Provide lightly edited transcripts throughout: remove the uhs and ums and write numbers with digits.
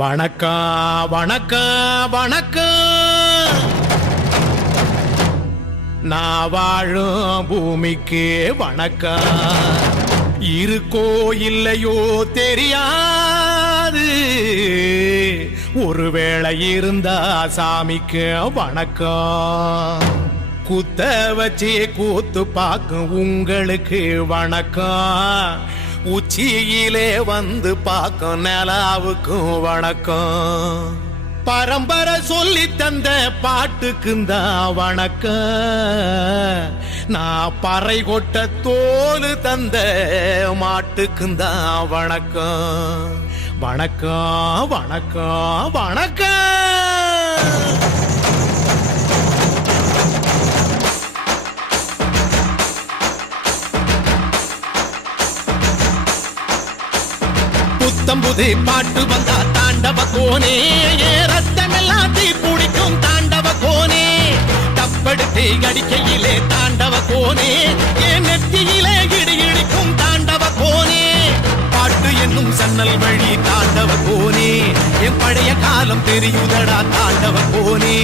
வணக்கம் வணக்கம் வணக்கம். நான் வாழும் பூமிக்கு வணக்கம். இருக்கோ இல்லையோ தெரியாது, ஒருவேளை இருந்தா சாமிக்கு வணக்கம். குத்த வச்சு கூத்து பார்க்கும் உங்களுக்கு வணக்கம். உச்சியிலே வந்து பார்க்கும் நிலாவுக்கும் வணக்கம். பரம்பரை சொல்லி தந்த பாட்டுக்குந்தான் வணக்கம். நான் பறை கொட்ட தோல் தந்த மாட்டுக்குந்தான் வணக்கம். வணக்கம் வணக்கம் வணக்கம். புத்தம்புது பாட்டு வந்தா தாண்டவ கோனே, ரத்தமெல்லாம் தீ பிடிக்கும் தாண்டவ கோனே. தப்படுத்து அடிக்கையிலே தாண்டவ கோனே, என் நெத்தியிலே இடி இடிக்கும் தாண்டவ கோனே. பாட்டு என்னும் சன்னல் வழி தாண்டவ கோனே, என் பழைய காலம் தெரியுதடா தாண்டவ கோனே.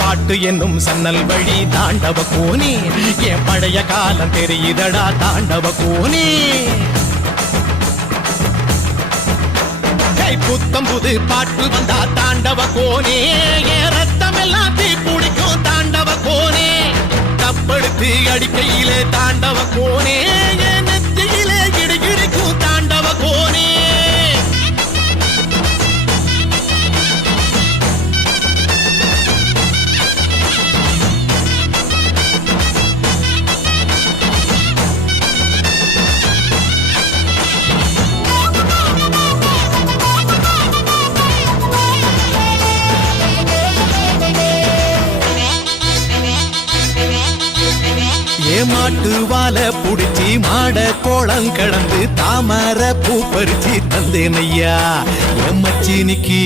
பாட்டு என்னும் சன்னல் வழி தாண்டவ கோனே, என் பழைய காலம் தெரியுதடா தாண்டவ கோனே. புத்தம் புது பாட்டு வந்தா தாண்டவ கோனே, ரத்தம் எல்லாம் தீ பிடிக்கும் தாண்டவ கோனே. தப்படுத்து அடிக்கையிலே தாண்டவ கோனே, நெத்தியிலே இடி இடிக்கும் தாண்டவ கோனே. மாட்டு வாழ புடிச்சி மாட கோளம் கடந்து தாமர பூ பறிச்சு தந்தேன் ஐயா என் மச்சினிக்கு.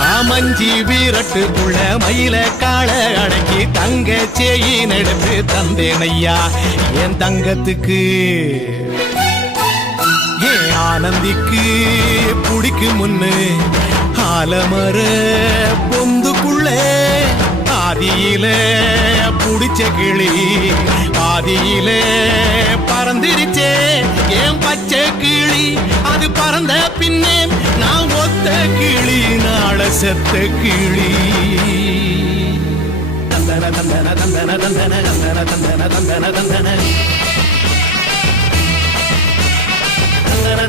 ஆமஞ்சி வீரட்டுக்குள்ள மயில கால அடக்கி தங்க சேயின் எடுத்து தந்தேன் ஐயா என் தங்கத்துக்கு. ஏன் ஆனந்திக்கு புடிக்கு முன்னு ஆலமர பொந்துக்குள்ள ஆதியில புடிச்ச கிளி ஆதியில பறந்துருச்சே ஏன் பச்சை கிளி. அது பறந்த பின்னே நான் ஒத்த கிளி நாள செத்த கிளி. தந்தன தந்தன தந்தன தந்தன தந்தன தந்தன தந்தன தந்தன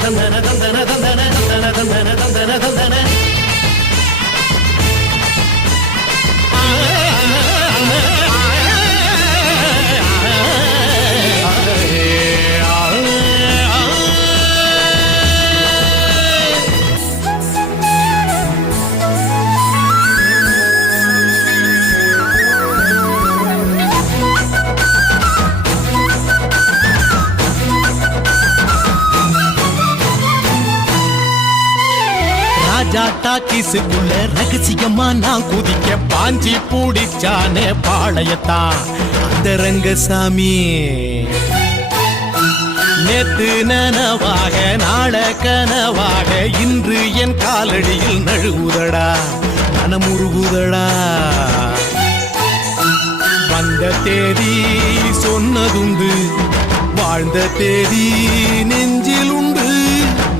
தந்தன தந்தன தந்தன தந்தன தந்தன தந்தன தந்தன. டாக்கிசுக்குள்ள ரகசியமா நான் குதிக்க பாஞ்சி பூடிச்சானே பாளையத்தான் அந்த ரங்கசாமி. நேத்து நனவாக நாள கனவாக இன்று என் காலடியில் நழுவுதடா மனமுருகுதடா. வந்த தேதி சொன்னதுண்டு, வாழ்ந்த தேதி நெஞ்சில் உண்டு.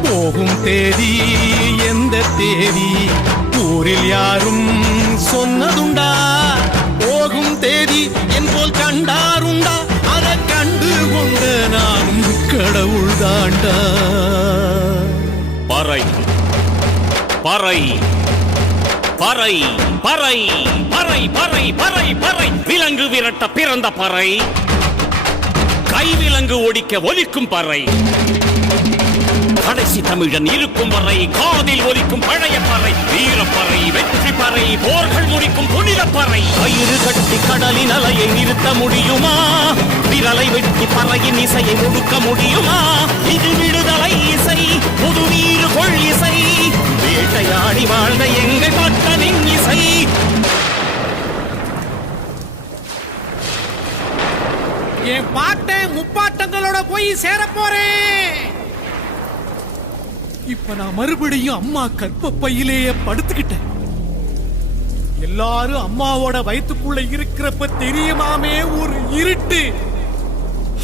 போகும் தேதி எந்த தேதி ஊரில் யாரும் சொன்னதுண்டா. போகும் தேதி என் போல் கண்டாருண்டா, அதை கண்டு கொண்ட நானும் கடவுள் தாண்டா. பறை பறை பறை பறை பறை பறை பறை பறை விலங்கு விரட்ட பிறந்த பறை, கைவிலங்கு ஒடிக்க ஒலிக்கும் பறை. கடைசி தமிழன் இருக்கும் வரை காதில் ஒலிக்கும் பழைய பறை, வீரப்பறை வெற்றி பறை, போர்கள் முடிக்கும் புனித பறை. கயிறு கட்டி கடலின் அலையை நிறுத்த முடியுமா? விரலை வெட்டி பறையின் இசையை ஒடுக்க முடியுமா? இது விடுதலை இசை, புது வீறு கொள் இசை, வேட்டையாடி வாழ்ந்த எங்கள் மக்களின் இசை. என் பாட்டை முப்பாட்டங்களோட போய் சேர போறேன். இப்ப நான் மறுபடியும் அம்மா கர்ப்பப்பையிலேயே படுத்துக்கிட்டேன். எல்லாரும் அம்மாவோட வயித்துக்குள்ள இருக்கிறப்ப தெரியுமாமே ஒரு இருட்டு,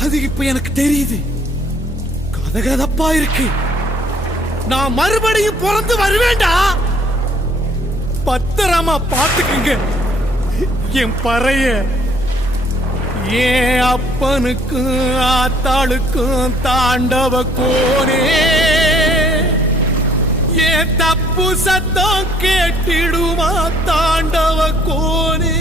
அது இப்ப எனக்கு தெரியுது. கதகதப்பா இருக்கு. நான் மறுபடியும் பிறந்து வருவேண்டா. பத்திரமா பாத்துக்குங்க என் பறைய. ஏன் அப்பனுக்கும் ஆத்தாளுக்கும் தாண்டவ கோனே, ஏன் தப்பு சத்தம் கேட்டிடுமா தாண்டவ கோனே.